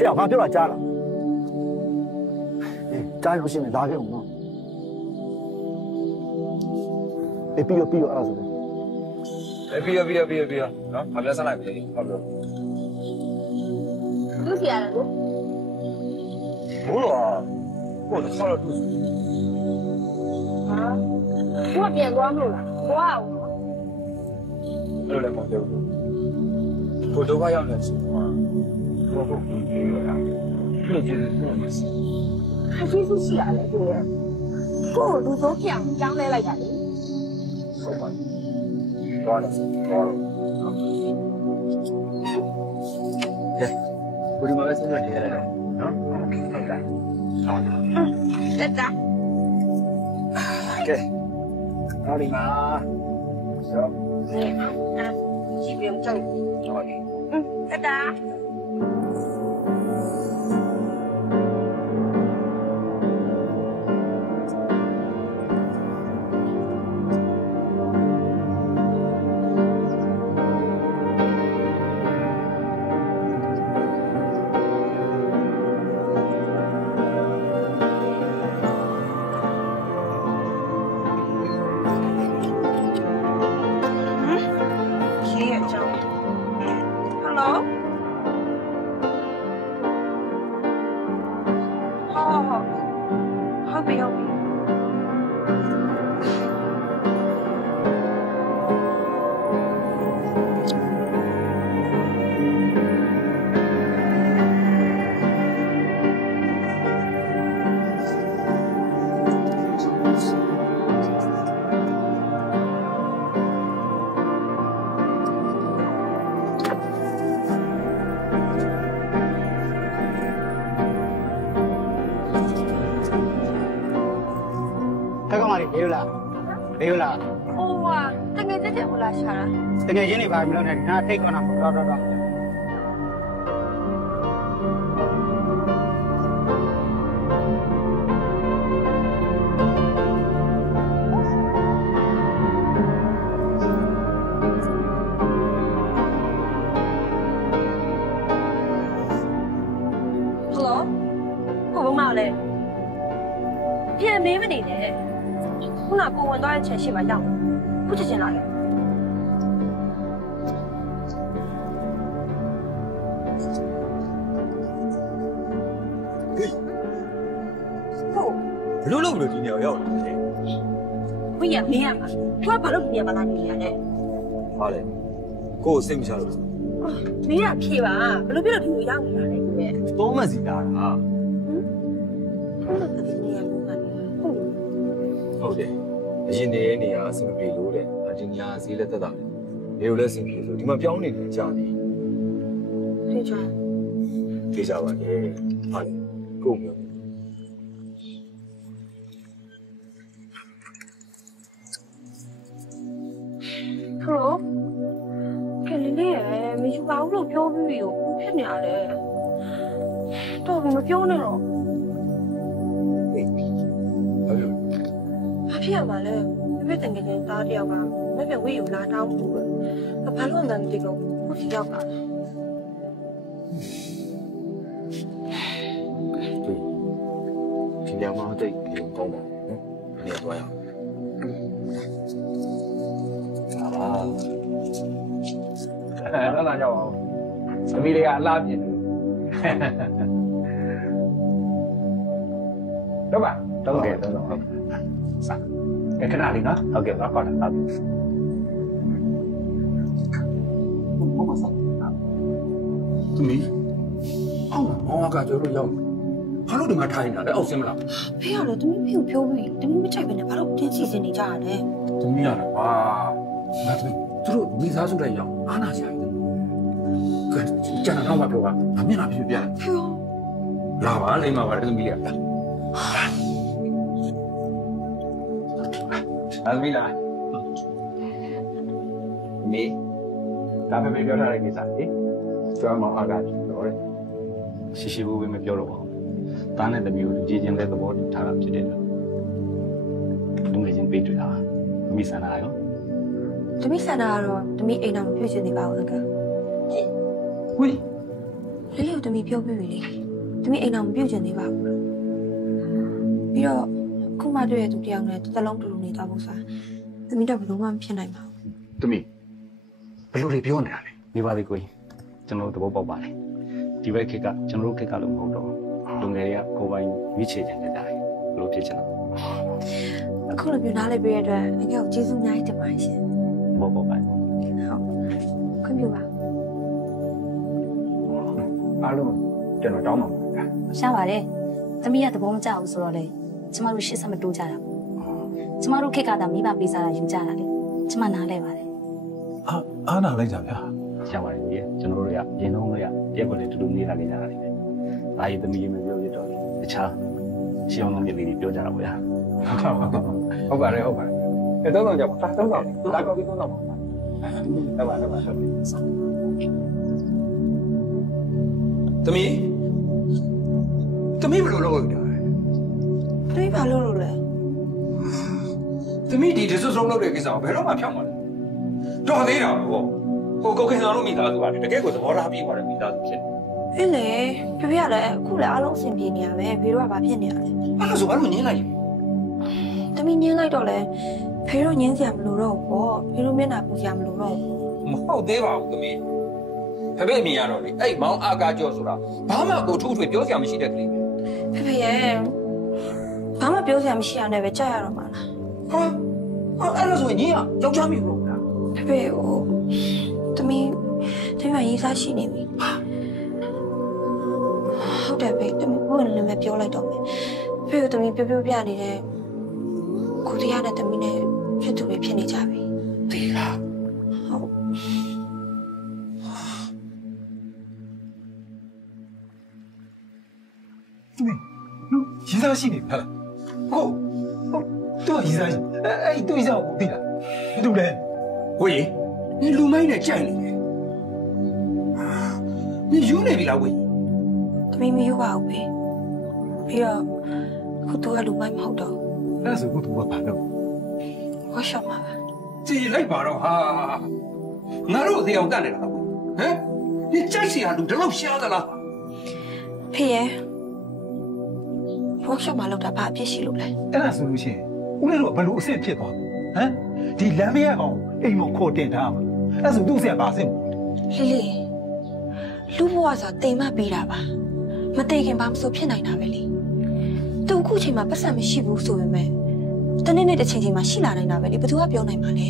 这样，俺别乱加了。加油，心里打给我嘛。哎，必要二十的。哎，必要，啊，旁边上来可以，好不？多少了都？不了，我都好了多少？啊，我变光头了，哇！有点忙对不对？我都快要认识嘛，我不回去了呀，你觉得是没事？还真是写了对，我都昨天讲来了呀。好吧，多了，我这边现在这来了，好的，好的，再打。给，哪里嘛？行。这边正。好的。再打。没有啦。哦啊，等下这不拉下了。等下你把没弄的，那太高了，到。Hello， 我不忙嘞，别没问题的。我那顾问多少钱洗完账？不值钱哪里？不录了今天要的。我也没呀嘛，我把那今天把那你嘞。好嘞，我生不下了。没呀，屁吧？不录别的听我养你嘞，多么子大啊！我那个今年ဟုတ်တယ်အရင်နေရာအဆင်မပြေလို့တဲ့ဒီနေရာဈေးလက်သက်တာလေကိုလည်းအဆင်ပြေဆိုဒီမှာပြောင်းနေတယ်ကြာနေ对着ပြေကြပါရဲ့ဟာလေကိုမျိုးHello， ကလေးလေးရဲ့မယူပါဘူးလို့ပြောပြီးရောဖြစ်နေရတယ်တော့မပြောနဲ့တော့ဘာဖြစ်ရမှာလဲပြည့်တန်ကလေးသားတယောက်ကမပြဝေးယူလာတောင်းဘူးဘာလို့မှမသိဘူးခုစီရောက်ပါဒီညမှာတိတ်ပြီးကောင်းပါနော်နေသွားရအောင်လာလာကြပါဦးသမီးလေးကအလားပြင်တော့ပါတော့ကဲတော့ဟုတ်စားခဏလေးနော်ဟုတ်ကဲ့တော့ခေါ်တာဟုတ်ဘာမှစားသမီးအော်ကကြောလို့ရောက်ဘာလို့ဒီမှာထိုင်နေတာလဲအောက်ဆင်းမလားဖေးရတယ်သမီးဖေးကိုပြောပြီးသမီးမချိုက်ပဲနဲ့ဘာလို့တင်းစီစဉ်နေကြရလဲသမီးရတယ်ကွာငါသမီးသူတို့မိသားစုလိုက်ရောက်အားနာကြရတယ်ကဲကျန်တော့မှပြောပါငါမျက်နှာပြပြဖေးလာပါလိမ့်ပါပါသမီးလေးလာသမီးလားမေဒါပေမဲ့ပြောထားတဲ့ကိစ္စလေကျွမ်းမအားကတော့ရှိရှိဘူးပဲမပြောတော့ပါဘူးတားနဲ့သမီးကိုကြည်ကျင်တဲ့သဘောထားတာဖြစ်တယ်လို့လူငယ်ချင်းပေးတွေ့တာသမီးဆန္ဒရောသမီးဆန္ဒကတော့သမီးအိမ်တော်မပြည့်စုံနေပါဘူးကဟို လေးလေးကိုတမီပြောပြပြီလေတမီအိမ်တော်မပြုတ်ကျင်သေးပါဘူးပြီးတော့ခုမှတွေ့ရသူတယောက်နဲ့တစ်လုံးတူတူနေတော့ဖို့ဆိုတာတမီတော့ဘယ်လိုမှမဖြစ်နိုင်ပါဘူး သမီးဘယ်လိုတွေပြောနေတာလဲနေပါလေကိုကြီးကျွန်တော်သဘောပေါက်ပါလေဒီဘက်ခေတ်ကကျွန်တော်တို့ခေတ်ကလို့မဟုတ်တော့လူငယ်တွေကကိုယ်ပိုင်ရွေးချယ်ကြတဲ့တိုင်းဘယ်လိုဖြစ်ချင်လဲအခုလိုပြောနားလေးပြရတဲ့အတွက်ငါ့ကိုကျေးဇူးအများကြီးတင်ပါတယ်ရှင်ဘောပေါက်ပါဟုတ်ခွင့်ပြုပါအားလုံးကျွန်တော်တောင်းပါမယ်ရှားပါတယ်သမီးကသဘောမကျဘူးဆိုတော့လေကျမတို့ရှေ့ဆက်မတိုးကြတာကျမတို့ခေတ်ကသာမိဘပေးစားတာယူကြတာလေကျမနားလဲပါတယ်အားနာလိုက်ကြဗျာရှားပါတယ်ကြီးကျွန်တော်တို့ကရင်လုံးလေးကတရက်ကိုလည်းတူတူနေလာကြတာလေဒါရီသမီးရေမပြောရတော့တခြားရှင်းအောင်လုပ်နေလေးပြောကြတာပေါ့ဗျာဟုတ်ပါတယ်ဟုတ်ပါတယ်အဲ့တော့ကြောက်တာတော့တာကောက်ပြီးတော့တော့ဟုတ်ပါသမီးဘယ်လိုလုပ်ရတာတမီဘာလို့လဲသမီးဒီစုံလုပ်တဲ့ကိစ္စကိုဘယ်တော့မှဖြောင်းမှာလဲတော်သေးတာပေါ့ဟိုကိုခင်ဆောင်တို့မိသားစုကတကယ်ကိုသဘောထားပြီးသွားတယ်မိသားစုဖြစ်အေးလေဖေဖေကလည်းအခုလည်းအားလုံးအဆင်ပြေနေရပဲဖေတို့ကဘာဖြစ်နေရလဲအဲ့လိုဆိုဘာလို့ညင်းလိုက်လဲတမီညင်းလိုက်တော့လေဖေတို့ညင်းစရာမလိုတော့ဘူးပေါ့ဖေတို့မျက်နှာပူစရာမလိုတော့ဘူးမဟုတ်သေးပါဘူးသမီးဖေဖေမြင်ရတော့လေအဲ့မောင်အာကာကျော်ဆိုတာဘာမှကိုထူးထွေပြောစရာမရှိတဲ့ကလေးဖေဖေရဲ့ဘာမှပြောစရာမရှိရနဲ့ပဲကြာရတော့မှာလားဟာအဲ့လိုဆိုရင်ညင်းကယောက်ျားမိဘူးလားဖေဖေဟိုတမီကရေးစားရှိနေပြီဟုတ်တယ်ဖေတမီဘုန်းလည်းမပြောလိုက်တော့မယ်ဖေကိုတမီပြောပြနေတဲ့ကိုတရားနဲ့တမီနဲ့ဖြစ်သူတွေဖြစ်နေကြပြီဒီလားဟုတ်တမီရေးစားရှိနေပြီဟုတ်သူကရေးစားရှိအဲ့သူရေးစားကိုသိလားဘယ်သူလဲဟိုကြီး你လူမိုင်းနဲ့ကြိုက်နေတယ်你ယူနေပြီလားဝေးတမီမယူပါဘူးဖေပြီးတော့ခုသူကလူမိုင်းမဟုတ်တော့အဲ့ဆိုခုသူကဘာလုပ်ဝါရှော့မှာပါကြည်လိုက်ပါတော့ဟာငါတို့အသေးအောင်တတ်နေတာဟမ်你ကြိုက်စီဟာလူတလုံးရှားသလားဖေရဲ့ဝါရှော့မှာလောက်တာဘာအဖြစ်ရှိလို့လဲအဲ့ဒါဆိုလို့ရှိရင်ဦးလေးတို့ကဘယ်လိုအစ်စ်ဖြစ်သွားဟမ်ဒီလမ်းမရကောင်အိမ်မခေါ်တင်ထားမှာအဲ့ဆိုသူ့ဆရာပါစစ်လေးလူဘဝဆိုတာတိမ်မပေးတာပါမတိတ်ခင်ဘာမှမဆိုဖြစ်နိုင်တာပဲလေသူအခုချိန်မှာပတ်စံမရှိဘူးဆိုပေမဲ့တနေ့နေ့တစ်ချိန်ချိန်မှာရှိလာနိုင်တာပဲလေဘယ်သူကပြောနိုင်မှာလဲ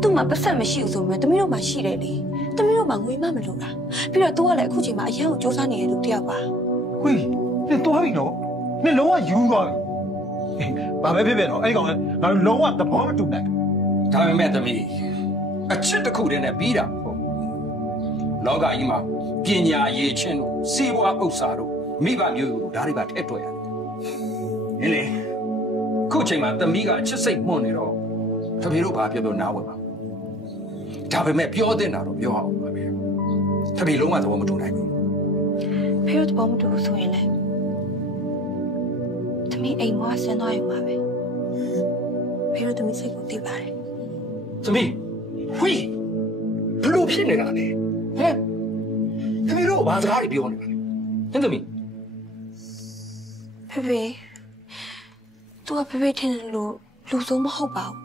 သူ့မှာပတ်စံမရှိဘူးဆိုပေမဲ့တမီးတို့မှာရှိတယ်လေတမီးတို့မှာငွေမှမလိုတာပြီးတော့သူကလည်းအခုချိန်မှာအရန်ကိုစူးစမ်းနေတဲ့လူတစ်ယောက်ပါဟေးနေတော့ပြီနော်နေလုံးဝယူသွားပြီဘာပဲဖြစ်ဖြစ်တော့အဲ့ကောင်ကငါတို့လုံးဝသဘောမတူနိုင်ဒါပေမဲ့သမီးအချစ်တစ်ခုတည်းနဲ့ပြီးတာပေါ့လောကကြီးမှာပညာရည်ချင်းတို့စေဝါဥစ္စာတို့မိဘမျိုးတို့ဒါတွေကထည့်တွက်ရတယ်လေခုချိန်မှာသမီးကအချစ်စိတ်မှုန့်နေတော့တပည့်တို့ဘာပြောနားဝင်ပါဒါပေမဲ့ပြောတဲ့နာတော့ပြောအောင်ပါပဲတပည့်လုံးဝသဘောမတူနိုင်ဘူးဖေတို့သဘောမတူဘူးဆိုရင်လည်းသမီးအိမ်မှာဆင်းသွားရုံပါပဲဖေတို့သမီးစိတ်ကိုသိပါတယ်သမီးဝေးဘလို့ဖြစ်နေတာလဲဟမ်သမီးတို့ဘာစကားတွေပြောနေတာလဲဟင်သမီးဖေသူကဖေထင်လို့လူဆုံးမဟုတ်ပါဘူး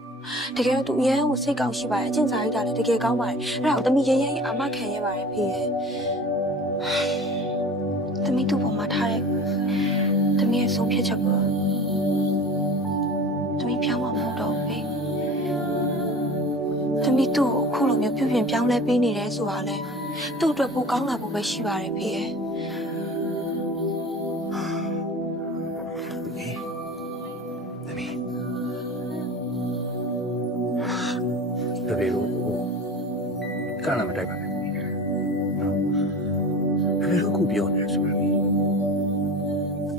တကယ်တော့သူအရန်ကိုစိတ်ကောင်းရှိပါတယ်အကျင့်စာရိတ္တလည်းတကယ်ကောင်းပါတယ်အဲ့ဒါကိုသမီးရဲအာမခံရပါတယ်ဖေရဲ့သမီးသူ့ပေါ်မှာထားတဲ့သမီးရဲ့ဆုံးဖြတ်ချက်ကိုသမီးပြောင်းမှာမဟုတ်တော့ဘူးသမီးသူ့ကိုအခုလိုမျိုးပြုပြင်ပြောင်းလဲပေးနေတယ်ဆိုတာလဲသူ့အတွက်ပိုကောင်းလာဖို့ပဲရှိပါတယ်ဖေရဲ့တပည့်တို့ကလည်းမတိုက်ပါနဲ့တပည့်တို့ခုပြောနေဆိုရင်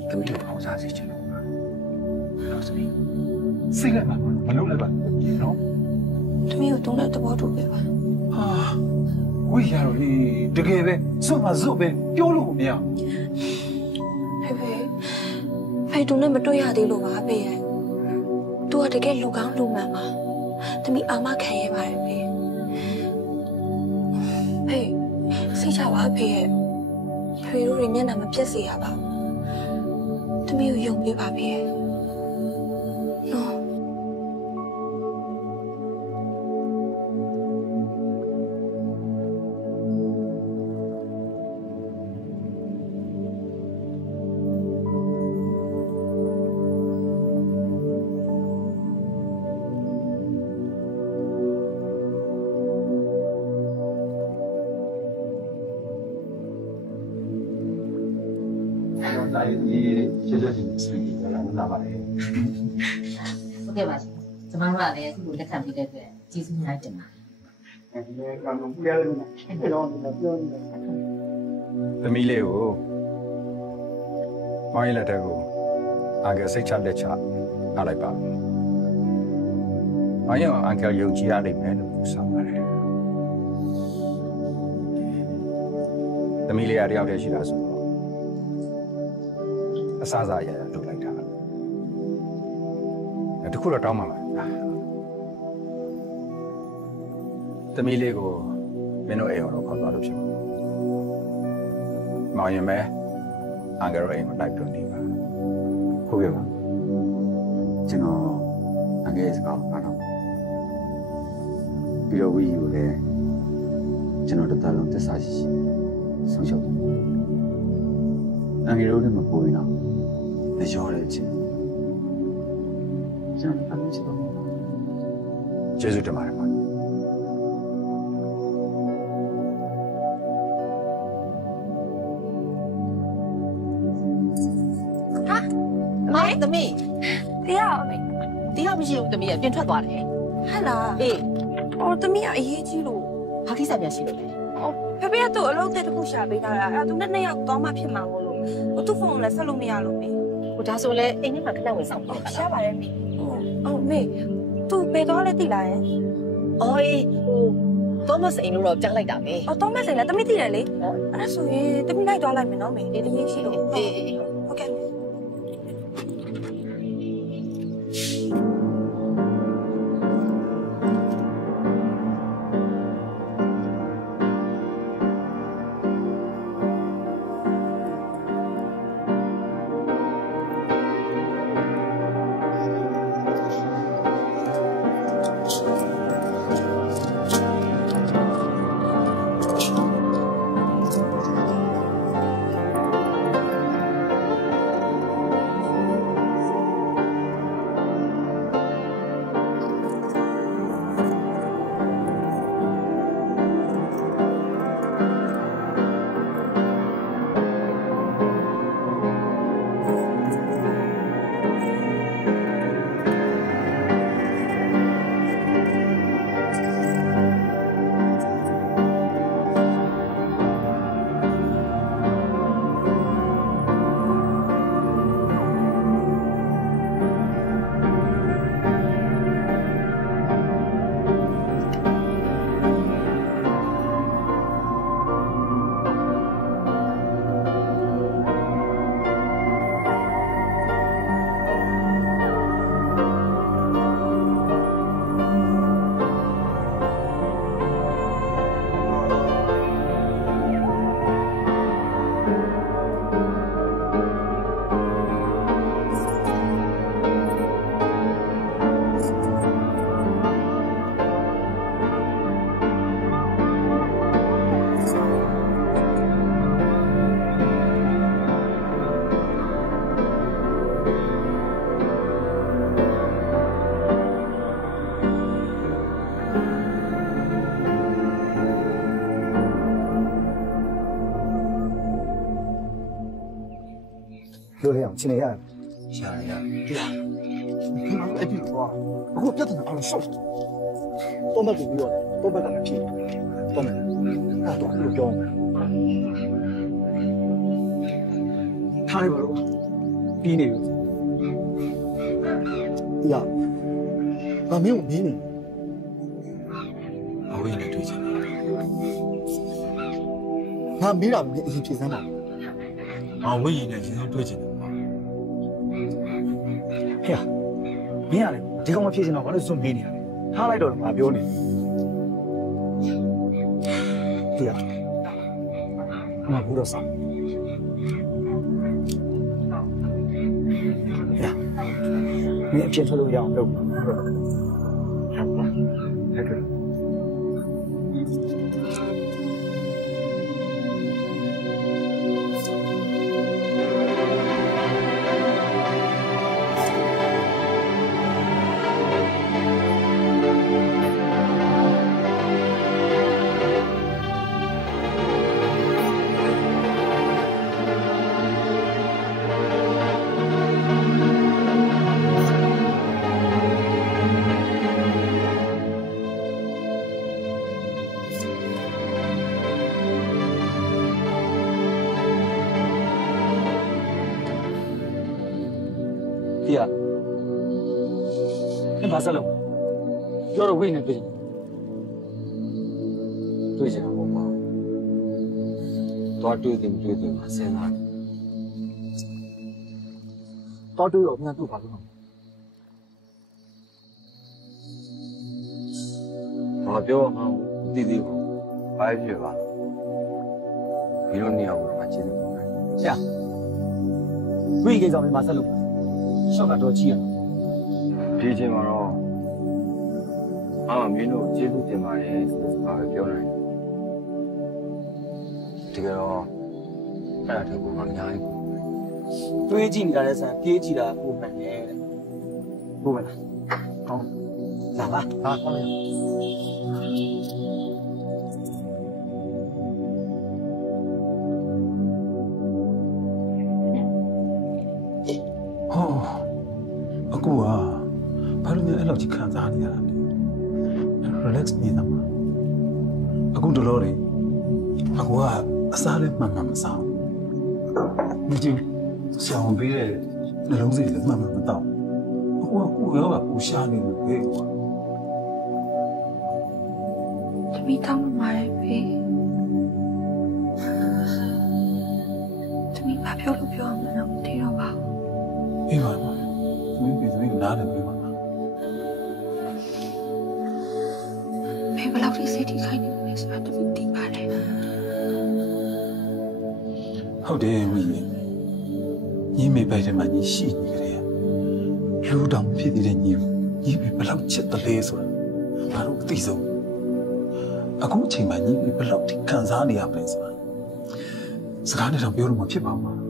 တပည့်တို့အောင်စားစီချင်လို့နော်သမီးစိတ်လိုက်ပါမလုပ်လိုက်ပါနော်သမီးကိုတုံးတဲ့သဘောတူပဲပါဟာဝေးရတော့လေတကယ်ပဲစွန့်မစွတ်ပဲပြောလို့မရဖေတူနဲ့မတွေ့ရသေးလို့ပါဖေရဲ့သူကတကယ်လူကောင်းလူမှန်ပါသမီးအာမခံရပါတယ်ဖေစိတ်ချပါဖေရဲ့ ထွေတို့တွေမျက်နှာမပြတ်စေရပါဘူးသမီးကိုယုံပေးပါပြီနော် ဒါရေးရှင်းရှင်းစင်ပြီးလာလာပါတယ် ဟုတ်ကဲ့ပါရှင်ကျွန်မတို့ကလည်းအခုလက်ခံပေးတဲ့အတွက်ကျေးဇူးများတင်ပါတယ် အဲဒီကောင်ကပြောနေတယ်တော့ပြောနေတယ် သမီးလေးကိုမောင်ရဲ့လက်ထက်ကိုအန်ကယ်စိတ်ချလက်ချအားလိုက်ပါမောင်ရဲ့အန်ကယ်ယုံကြည်ရလိမ့်မယ်လို့ယူဆပါတယ်သမီးလေးရတယောက်တည်းရှိတာဆိုတော့အစားစားရရလုပ်လိုက်တာတခုတော့တောင်းပါလားသမီးလေးကိုမင်းတို့အိမ်အောင်တော့ခေါ်သွားလို့ဖြစ်ပါမောင်ရင်မဲအန်ကယ်အိမ်မှာလိုက်ပြနေပါ ဟုတ်ကဲ့ပါကျွန်တော်အငယ်စကားပါတော့ပြီးတော့ဝီယူလည်းကျွန်တော်တစ်သက်လုံးသစ္စာရှိရှိဆုံးရှုံးတယ်အငယ်တို့လည်းမပေါ်ရင်တော့မရောတဲ့အချင်းကျွန်တော်အမြင်ချတော့ကျေးဇူးတင်ပါတယ်ပါ မိုင်းသမီး တရားအမေ တရားမရှိဘူးသမီးကပြင်ထွက်သွားတယ် ဟဲ့လား အေး အော်သမီးကအရေးကြီးလို့ ဘာကိစ္စများရှိလို့လဲ အော်ဖေဖေကသူ့အလုပ်တဲ့တစ်ခုရှာပေးထားတာအဲ့ဒါသူနဲ့နှစ်ယောက်တောင်းမှဖြစ်မှာမို့လို့ဟိုသူ့ဖုန်းလည်းဆက်လို့မရလို့မေ ဟိုဒါဆိုလဲအိမ်ထဲမှာခဏဝင်ဆောင်ပါ ရှာပါတယ်မေအော်မေသူဘယ်တော့လဲသိလားယင် အော်အေးဟိုသောမတ်အိမ်လို့တော့ကြားလိုက်တာမေ အော်တောင်းမစိန်လည်းသမီးသိတယ်လေအဲ့ဒါဆိုရင်သမီးလိုက်သွားလိုက်မယ်နော်မေဒီတည်းရှိလို့ အေး ဟုတ်ကဲ့ လို့ရအောင်ရှင်းနေရတယ် ရှာရရ အဲ့ဒီကွာအခုပြဿနာအားလုံးဆော့တော့မကူပြီးတော့တော့မကမဖြစ်တော့မယ်အဲ့တော့လို့ပြောထားရပါလို့ပြီးနေပြီတရားငါမင်းကိုမင်းနေ အဝေးနဲ့တွေ့ချင်တယ် ငါမေးတာမင်းအရင်ဖြေစမ်းပါ အဝေးနဲ့ရင်ဆုံးတွေ့ချင်တယ်ပါ ဟဲ့မင်းရတယ်ဒီကောင်မဖြေစမ်းတော့ဘာလို့စွန့်မေးနေရလဲထားလိုက်တော့ငါပြောနေတရား ငါဘူးတော့စား呀，你也变成这样，对不？好吧，还可以。弟啊，你把这弄，要是为你对，对起来我吧，多对点嘛，现在，多对我们都把这弄。我表嘛，弟弟，白去吧，比如你要我把钱弄来，是啊，为给咱们把这弄。ရှောက်တော့ကြည့်ရဒီချိန်မှာတော့မင်းတို့ကျေးဇူးတင်ပါတယ်ဆိုတဲ့စကားပဲပြောနိုင်တယ်တကယ်တော့အဲ့ဒါတကူမှအများကြီးတွေးကြည့်နေတာလည်းဆန်ပြေးကြည့်တာကိုမှန်တယ်ဟုတ်မလားကောင်းလာပါဟာကောင်းအခုကဘာလို့လဲအဲ့လိုကြီးခံစားနေရတာလဲ relax နေတာမှာအခုတလို့လေအခုကအစားလေးမှန်မှန်မစားဘူးဒီဆောင်းပေးတဲ့နှလုံးစိတ်လည်းမှန်မှန်မတော့အခုကကိုရောကပူရှားနေလို့ပဲကွာတမီတောင်းမှာပဲတမီဘာပြောလို့ပြောမှန်းတော့မသိတော့ပါဘူးအေးပါမင်းပြည်သူနားလည်းပြေးပါလားဘယ်ဘလောက်စိတ်ထိခိုက်နေလဲဆိုတာတမီသိပါတယ်ဟုတ်တယ်ဝီညီမေပိုက်တယ်မှာညီရှိနေကြတယ်လူတောင်ဖြစ်နေတဲ့ညီဘယ်လောက်ချစ်တယ်လဲဆိုတာဘာလို့သိဆုံးအခုအချိန်မှာညီဘယ်လောက်ထိခံစားနေရမလဲဆိုတာစကားနဲ့တော့ပြောလို့မဖြစ်ပါဘူး